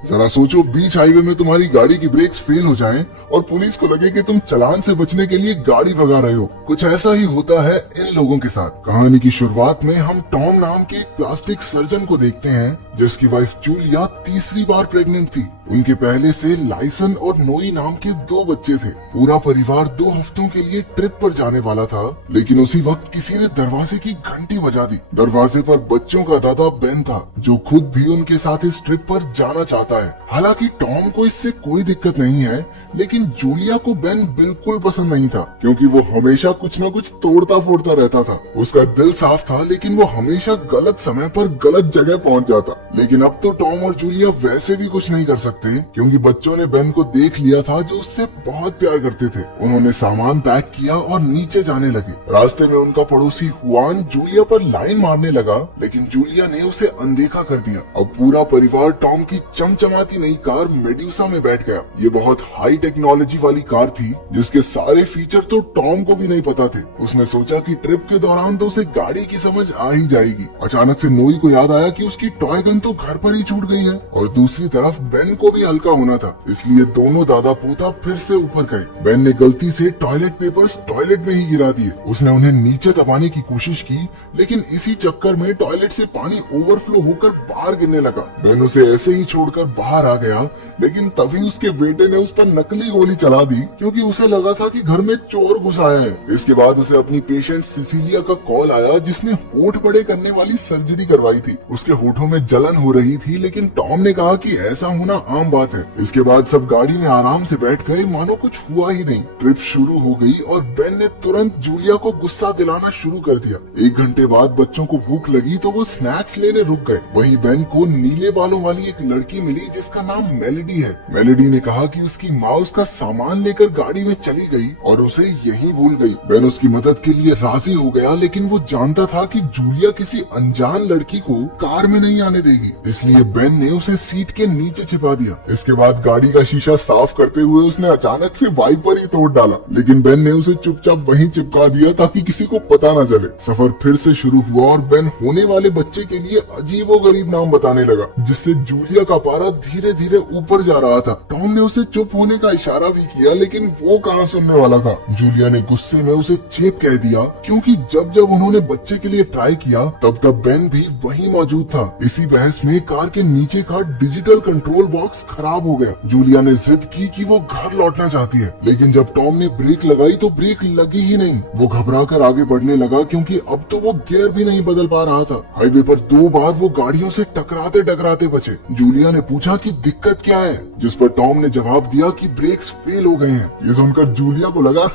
जरा सोचो, बीच हाईवे में तुम्हारी गाड़ी की ब्रेक्स फेल हो जाएं और पुलिस को लगे कि तुम चालान से बचने के लिए गाड़ी भगा रहे हो। कुछ ऐसा ही होता है इन लोगों के साथ। कहानी की शुरुआत में हम टॉम नाम के एक प्लास्टिक सर्जन को देखते हैं, जिसकी वाइफ जूलिया तीसरी बार प्रेग्नेंट थी। उनके पहले से लाइसन और नोई नाम के 2 बच्चे थे। पूरा परिवार 2 हफ्तों के लिए ट्रिप पर जाने वाला था, लेकिन उसी वक्त किसी ने दरवाजे की घंटी बजा दी। दरवाजे पर बच्चों का दादा बेन था, जो खुद भी उनके साथ इस ट्रिप पर जाना चाहता है। हालांकि टॉम को इससे कोई दिक्कत नहीं है, लेकिन जूलिया को बेन बिल्कुल पसंद नहीं था, क्योंकि वो हमेशा कुछ न कुछ तोड़ता फोड़ता रहता था। उसका दिल साफ था, लेकिन वो हमेशा गलत समय पर गलत जगह पहुंच जाता। लेकिन अब तो टॉम और जूलिया वैसे भी कुछ नहीं कर सकते, क्योंकि बच्चों ने बेन को देख लिया था, जो उससे बहुत प्यार करते थे। उन्होंने सामान पैक किया और नीचे जाने लगे। रास्ते में उनका पड़ोसी हुआन जूलिया पर लाइन मारने लगा, लेकिन जूलिया ने उसे अनदेखा कर दिया। अब पूरा परिवार टॉम की चमचमाती नई कार मेड्यूसा में बैठ गया। ये बहुत हाई टेक्नोलॉजी वाली कार थी, जिसके सारे फीचर तो टॉम को भी नहीं पता थे। उसने सोचा कि ट्रिप के दौरान तो उसे गाड़ी की समझ आ ही जाएगी। अचानक से नोई को याद आया कि उसकी टॉय गन तो घर पर ही छूट गई है, और दूसरी तरफ बेन को भी हल्का होना था। इसलिए दोनों दादा पोता फिर से ऊपर गए। बेन ने गलती से टॉयलेट पेपर्स टॉयलेट में ही गिरा दिए। उसने उन्हें नीचे दबाने की कोशिश की, लेकिन इसी चक्कर में टॉयलेट से पानी ओवरफ्लो होकर बाहर गिरने लगा। बेन उसे ऐसे ही छोड़कर बाहर आ गया, लेकिन तभी उसके बेटे ने उस पर नकली गोली चला दी, क्योंकि उसे लगा था कि घर में चोर घुस आया है। इसके बाद उसे अपनी पेशेंट सिसिलिया का कॉल आया, जिसने होठ बड़े करने वाली सर्जरी करवाई थी। उसके होठों में जलन हो रही थी, लेकिन टॉम ने कहा कि ऐसा होना आम बात है। इसके बाद सब गाड़ी में आराम से बैठ गए, मानो कुछ हुआ ही नहीं। ट्रिप शुरू हो गई और बेन ने तुरंत जूलिया को गुस्सा दिलाना शुरू कर दिया। 1 घंटे बाद बच्चों को भूख लगी तो वो स्नैक्स लेने रुक गए। वहीं बेन को नीले बालों वाली एक लड़की मिली, जिसका नाम मेलेडी है। मेलेडी ने कहा कि उसकी माँ उसका सामान लेकर गाड़ी में चली गई और उसे यहीं भूल गई। बेन उसकी मदद के लिए राजी हो गया, लेकिन वो जानता था कि जूलिया किसी अनजान लड़की को कार में नहीं आने देगी। इसलिए बेन ने उसे सीट के नीचे छिपा दिया। इसके बाद गाड़ी का शीशा साफ करते हुए उसने अचानक से वाइपर ही तोड़ डाला, लेकिन बेन ने उसे चुपचाप वहीं चिपका दिया ताकि किसी को पता न चले। सफर फिर से शुरू हुआ और बेन होने वाले बच्चे के लिए अजीबोगरीब नाम बताने लगा, जिससे जूलिया का पारा धीरे धीरे ऊपर जा रहा था। टॉम ने उसे चुप होने का इशारा भी किया, लेकिन वो कहाँ सुनने वाला था। जूलिया ने गुस्से में उसे चेप कह दिया, क्योंकि जब जब उन्होंने बच्चे के लिए ट्राई किया तब तब बेन भी वहीं मौजूद था। इसी बहस में कार के नीचे का डिजिटल कंट्रोल बॉक्स खराब हो गया। जूलिया ने जिद की कि वो घर लौटना चाहती है, लेकिन जब टॉम ने ब्रेक लगाई तो ब्रेक लगी ही नहीं। वो घबराकर आगे बढ़ने लगा, क्योंकि अब तो वो गियर भी नहीं बदल पा रहा था। हाईवे पर 2 बार वो गाड़ियों से टकराते टकराते बचे। जूलिया ने पूछा कि दिक्कत क्या है, जिस पर टॉम ने जवाब दिया कि ब्रेक्स फेल हो गए हैं। ये सुनकर जूलिया को लगा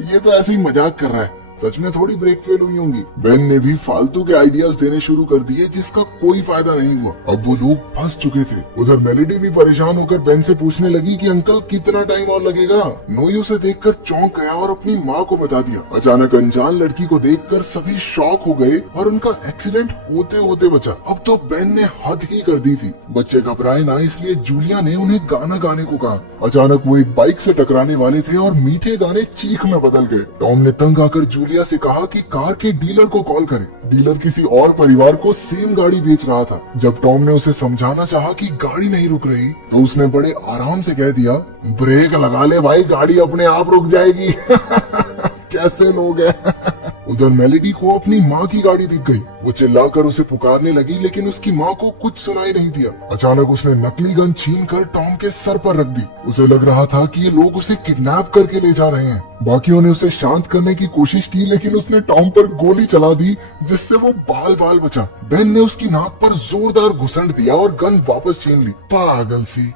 ये तो ऐसे ही मजाक कर रहा है, सच में थोड़ी ब्रेक फेल हुई होंगी। बेन ने भी फालतू के आइडियाज देने शुरू कर दिए, जिसका कोई फायदा नहीं हुआ। अब वो लोग फंस चुके थे। उधर मेलेडी भी परेशान होकर बेन से पूछने लगी कि अंकल कितना टाइम और लगेगा। नोई उसे देखकर चौंक गया और अपनी माँ को बता दिया। अचानक अनजान लड़की को देखकर सभी शॉक हो गए और उनका एक्सीडेंट होते होते बचा। अब तो बेन ने हद ही कर दी थी। बच्चे घबराए ना, इसलिए जूलिया ने उन्हें गाना गाने को कहा। अचानक वो एक बाइक से टकराने वाले थे और मीठे गाने चीख में बदल गए। टॉम ने तंग आकर जूलिया से कहा कि कार के डीलर को कॉल करे। डीलर किसी और परिवार को सेम गाड़ी बेच रहा था। जब टॉम ने उसे समझाना चाहा कि गाड़ी नहीं रुक रही, तो उसने बड़े आराम से कह दिया, ब्रेक लगा ले भाई, गाड़ी अपने आप रुक जाएगी। कैसे लोग हैं। उधर मेलेडी को अपनी माँ की गाड़ी दिख गई। वो चिल्लाकर उसे पुकारने लगी, लेकिन उसकी माँ को कुछ सुनाई नहीं दिया। अचानक उसने नकली गन छीनकर टॉम के सर पर रख दी। उसे लग रहा था कि ये लोग उसे किडनैप करके ले जा रहे हैं। बाकियों ने उसे शांत करने की कोशिश की, लेकिन उसने टॉम पर गोली चला दी, जिससे वो बाल बाल बचा। बेन ने उसकी नाक पर जोरदार घुसंड दिया और गन वापस छीन ली। पागल सी।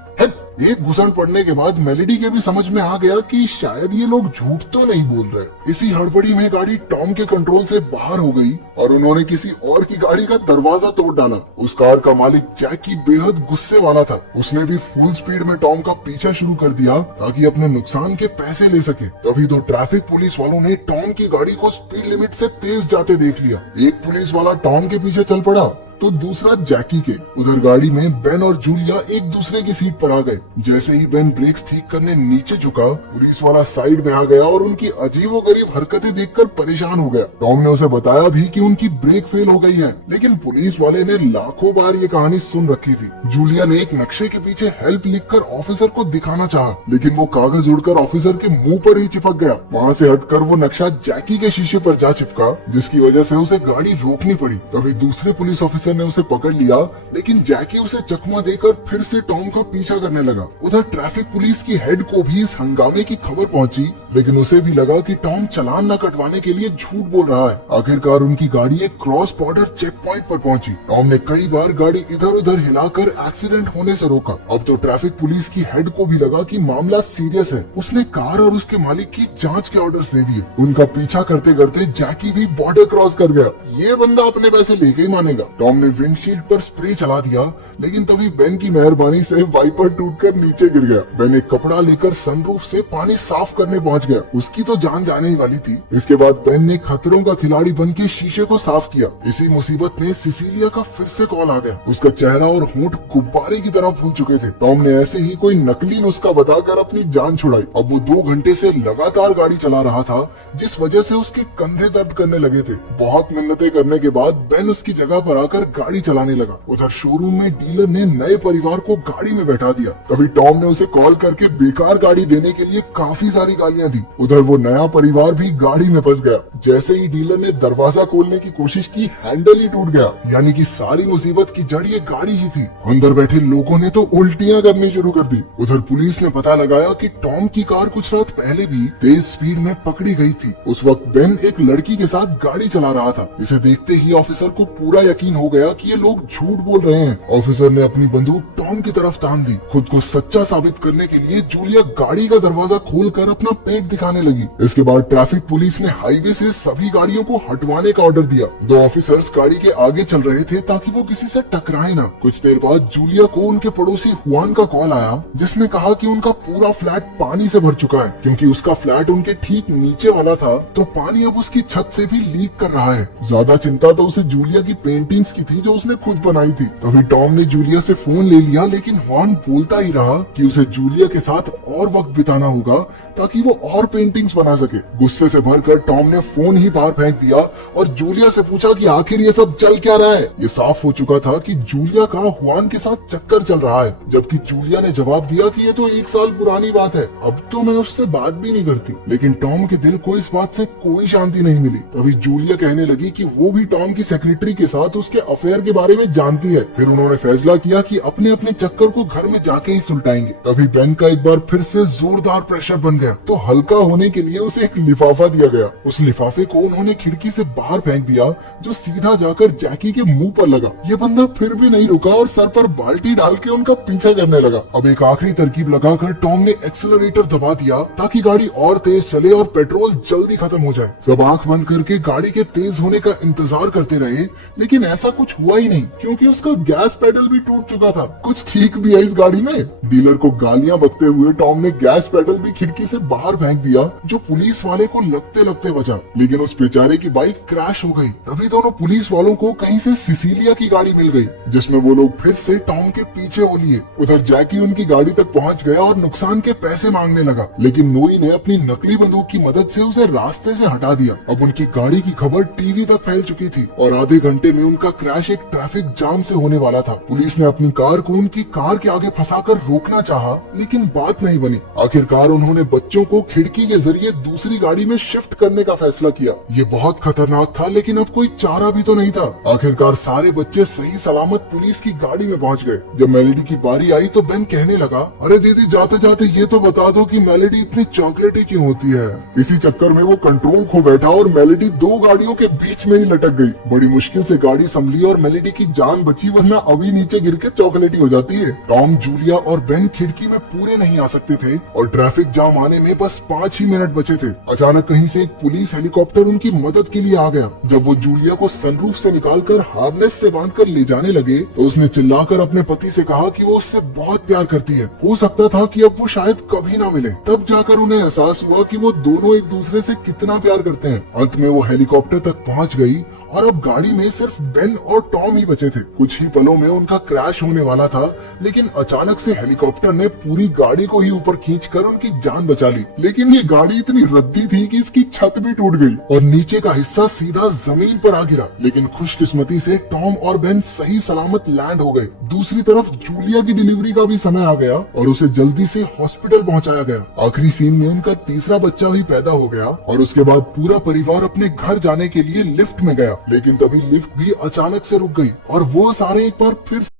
एक घुसंड पड़ने के बाद मेलेडी के भी समझ में आ गया कि शायद ये लोग झूठ तो नहीं बोल रहे। इसी हड़बड़ी में गाड़ी टॉम के कंट्रोल से बाहर हो गई और उन्होंने किसी और की गाड़ी का दरवाजा तोड़ डाला। उस कार का मालिक जैकी बेहद गुस्से वाला था। उसने भी फुल स्पीड में टॉम का पीछा शुरू कर दिया ताकि अपने नुकसान के पैसे ले सके। तभी 2 ट्रैफिक पुलिस वालों ने टॉम की गाड़ी को स्पीड लिमिट से तेज जाते देख लिया। एक पुलिस वाला टॉम के पीछे चल पड़ा, तो दूसरा जैकी के। उधर गाड़ी में बेन और जूलिया एक दूसरे की सीट पर आ गए। जैसे ही बेन ब्रेक्स ठीक करने नीचे झुका, पुलिस वाला साइड में आ गया और उनकी अजीबोगरीब हरकतें देखकर परेशान हो गया। टॉम ने उसे बताया भी कि उनकी ब्रेक फेल हो गई है, लेकिन पुलिस वाले ने लाखों बार ये कहानी सुन रखी थी। जूलिया ने एक नक्शे के पीछे हेल्प लिखकर ऑफिसर को दिखाना चाहा, लेकिन वो कागज उड़कर ऑफिसर के मुंह पर ही चिपक गया। वहाँ से हटकर वो नक्शा जैकी के शीशे पर जा चिपका, जिसकी वजह से उसे गाड़ी रोकनी पड़ी। तभी दूसरे पुलिस ऑफिसर ने उसे पकड़ लिया, लेकिन जैकी उसे चकमा देकर फिर से टॉम का पीछा करने लगा। उधर ट्रैफिक पुलिस की हेड को भी इस हंगामे की खबर पहुंची, लेकिन उसे भी लगा कि टॉम चालान न कटवाने के लिए झूठ बोल रहा है। आखिरकार उनकी गाड़ी एक क्रॉस बॉर्डर चेक पॉइंट पर पहुंची। टॉम ने कई बार गाड़ी इधर उधर हिलाकर एक्सीडेंट होने से रोका। अब तो ट्रैफिक पुलिस की हेड को भी लगा कि मामला सीरियस है। उसने कार और उसके मालिक की जांच के ऑर्डर्स दे दिए। उनका पीछा करते करते जैकी भी बॉर्डर क्रॉस कर गया। ये बंदा अपने पैसे लेके ही मानेगा। टॉम ने विंडशील्ड पर स्प्रे चला दिया, लेकिन तभी बेन की मेहरबानी से वाइपर टूटकर नीचे गिर गया। बेन एक कपड़ा लेकर सनरूफ से पानी साफ करने पहुंच गया। उसकी तो जान जाने ही वाली थी। इसके बाद बेन ने खतरों का खिलाड़ी बन के शीशे को साफ किया। इसी मुसीबत में सिसिलिया का फिर से कॉल आ गया। उसका चेहरा और होंठ गुब्बारे की तरह फूल चुके थे। टॉम ने ऐसे ही कोई नकली नुस्खा बताकर अपनी जान छुड़ाई। अब वो 2 घंटे से लगातार गाड़ी चला रहा था, जिस वजह से उसके कंधे दर्द करने लगे थे। बहुत मिन्नतें करने के बाद बेन उसकी जगह पर आकर गाड़ी चलाने लगा। उधर शोरूम में डीलर ने नए परिवार को गाड़ी में बैठा दिया। तभी टॉम ने उसे कॉल करके बेकार गाड़ी देने के लिए काफी सारी गालियां दी। उधर वो नया परिवार भी गाड़ी में फंस गया। जैसे ही डीलर ने दरवाजा खोलने की कोशिश की, हैंडल ही टूट गया। यानी कि सारी मुसीबत की जड़ ये गाड़ी ही थी। अंदर बैठे लोगों ने तो उल्टियां करनी शुरू कर दी। उधर पुलिस ने पता लगाया कि टॉम की कार कुछ रात पहले भी तेज स्पीड में पकड़ी गई थी। उस वक्त बेन एक लड़की के साथ गाड़ी चला रहा था। इसे देखते ही ऑफिसर को पूरा यकीन हो गया कि ये लोग झूठ बोल रहे हैं। ऑफिसर ने अपनी बंदूक टॉम की तरफ तान दी। खुद को सच्चा साबित करने के लिए जूलिया गाड़ी का दरवाजा खोलकर अपना पेट दिखाने लगी। इसके बाद ट्रैफिक पुलिस ने हाईवे से सभी गाड़ियों को हटवाने का ऑर्डर दिया। 2 ऑफिसर्स गाड़ी के आगे चल रहे थे ताकि वो किसी से टकराए ना। कुछ देर बाद जूलिया को उनके पड़ोसी हुआन का कॉल आया, जिसने कहा कि उनका पूरा फ्लैट पानी से भर चुका है। क्योंकि उसका फ्लैट उनके ठीक नीचे वाला था, तो पानी अब उसकी छत से भी लीक कर रहा है। ज्यादा चिंता तो उसे जूलिया की पेंटिंग्स की थी, जो उसने खुद बनाई थी। तभी टॉम ने जूलिया से फोन ले लिया, लेकिन हुआन बोलता ही रहा कि उसे जूलिया के साथ और वक्त बिताना होगा ताकि वो और पेंटिंग्स बना सके। गुस्से से भरकर टॉम ने फोन ही बाहर फेंक दिया और जूलिया से पूछा कि आखिर ये सब चल क्या रहा है। ये साफ हो चुका था कि जूलिया का हुआन के साथ चक्कर चल रहा है, जबकि जूलिया ने जवाब दिया कि ये तो 1 साल पुरानी बात है, अब तो मैं उससे बात भी नहीं करती। लेकिन टॉम के दिल को इस बात से कोई शांति नहीं मिली। तभी जूलिया कहने लगी कि वो भी टॉम की सेक्रेटरी के साथ उसके अफेयर के बारे में जानती है। फिर उन्होंने फैसला किया कि अपने अपने चक्कर को घर में जाके ही सुलटाएंगे। तभी बेन का एक बार फिर से जोरदार प्रेशर बन गया, तो हल्का होने के लिए उसे एक लिफाफा दिया गया। उस लिफाफे को उन्होंने खिड़की से बाहर फेंक दिया, जो सीधा जाकर जैकी के मुंह पर लगा। ये बंदा फिर भी नहीं रुका और सर पर बाल्टी डाल के उनका पीछा करने लगा। अब एक आखिरी तरकीब लगाकर टॉम ने एक्सेलरेटर दबा दिया ताकि गाड़ी और तेज चले और पेट्रोल जल्दी खत्म हो जाए। सब आंख बंद करके गाड़ी के तेज होने का इंतजार करते रहे, लेकिन ऐसा कुछ हुआ ही नहीं, क्योंकि उसका गैस पेडल भी टूट चुका था। कुछ ठीक भी है इस गाड़ी में। डीलर को गालियां बकते हुए टॉम ने गैस पेडल भी खिड़की से बाहर फेंक दिया, जो पुलिस वाले को लगते लगते बचा। लेकिन उस बेचारे की बाइक क्रैश हो गई। तभी दोनों पुलिस वालों को कहीं से सिसिलिया की गाड़ी मिल गई, जिसमें वो लोग फिर से टॉम के पीछे हो लिए। उधर जैकी उनकी गाड़ी तक पहुंच गया और नुकसान के पैसे मांगने लगा, लेकिन नोई ने अपनी नकली बंदूक की मदद से उसे रास्ते से हटा दिया। अब उनकी गाड़ी की खबर टीवी तक फैल चुकी थी और आधे घंटे में उनका क्रैश एक ट्रैफिक जाम से होने वाला था। पुलिस ने अपनी कार को उनकी कार के आगे फंसाकर रोकना चाहा, लेकिन बात नहीं बनी। आखिरकार उन्होंने बच्चों को खिड़की के जरिए दूसरी गाड़ी में शिफ्ट करने का फैसला किया। ये बहुत खतरनाक था, लेकिन अब कोई चारा भी तो नहीं था। आखिरकार सारे बच्चे सही सलामत पुलिस की गाड़ी में पहुंच गए। जब मेलेडी की बारी आई तो बेन कहने लगा, अरे दीदी, जाते जाते ये तो बता दो कि मेलेडी इतनी चॉकलेटी क्यों होती है। इसी चक्कर में वो कंट्रोल खो बैठा और मेलेडी 2 गाड़ियों के बीच में ही लटक गई। बड़ी मुश्किल से गाड़ी संभली और मेलेडी की जान बची, वरना अभी नीचे गिर के चॉकलेटी हो जाती है। टॉम, जूलिया और बेन खिड़की में पूरे नहीं आ सकते थे और ट्रैफिक जाम आने में बस 5 ही मिनट बचे थे। अचानक कहीं से एक पुलिस हेलीकॉप्टर उनकी मदद के लिए आ गया। जब वो जूलिया को सनरूफ से निकालकर हार्नेस से बांधकर ले जाने लगे, तो उसने चिल्लाकर अपने पति से कहा कि वो उससे बहुत प्यार करती है। हो सकता था कि अब वो शायद कभी ना मिले। तब जाकर उन्हें एहसास हुआ कि वो दोनों एक दूसरे से कितना प्यार करते हैं। अंत में वो हेलीकॉप्टर तक पहुंच गई और अब गाड़ी में सिर्फ बेन और टॉम ही बचे थे। कुछ ही पलों में उनका क्रैश होने वाला था, लेकिन अचानक से हेलीकॉप्टर ने पूरी गाड़ी को ही ऊपर खींचकर उनकी जान बचा ली। लेकिन ये गाड़ी इतनी रद्दी थी कि इसकी छत भी टूट गई और नीचे का हिस्सा सीधा जमीन पर आ गिरा। लेकिन खुशकिस्मती से टॉम और बेन सही सलामत लैंड हो गए। दूसरी तरफ जूलिया की डिलीवरी का भी समय आ गया और उसे जल्दी से हॉस्पिटल पहुंचाया गया। आखिरी सीन में उनका तीसरा बच्चा भी पैदा हो गया और उसके बाद पूरा परिवार अपने घर जाने के लिए लिफ्ट में गया। लेकिन तभी लिफ्ट भी अचानक से रुक गई और वो सारे एक बार फिर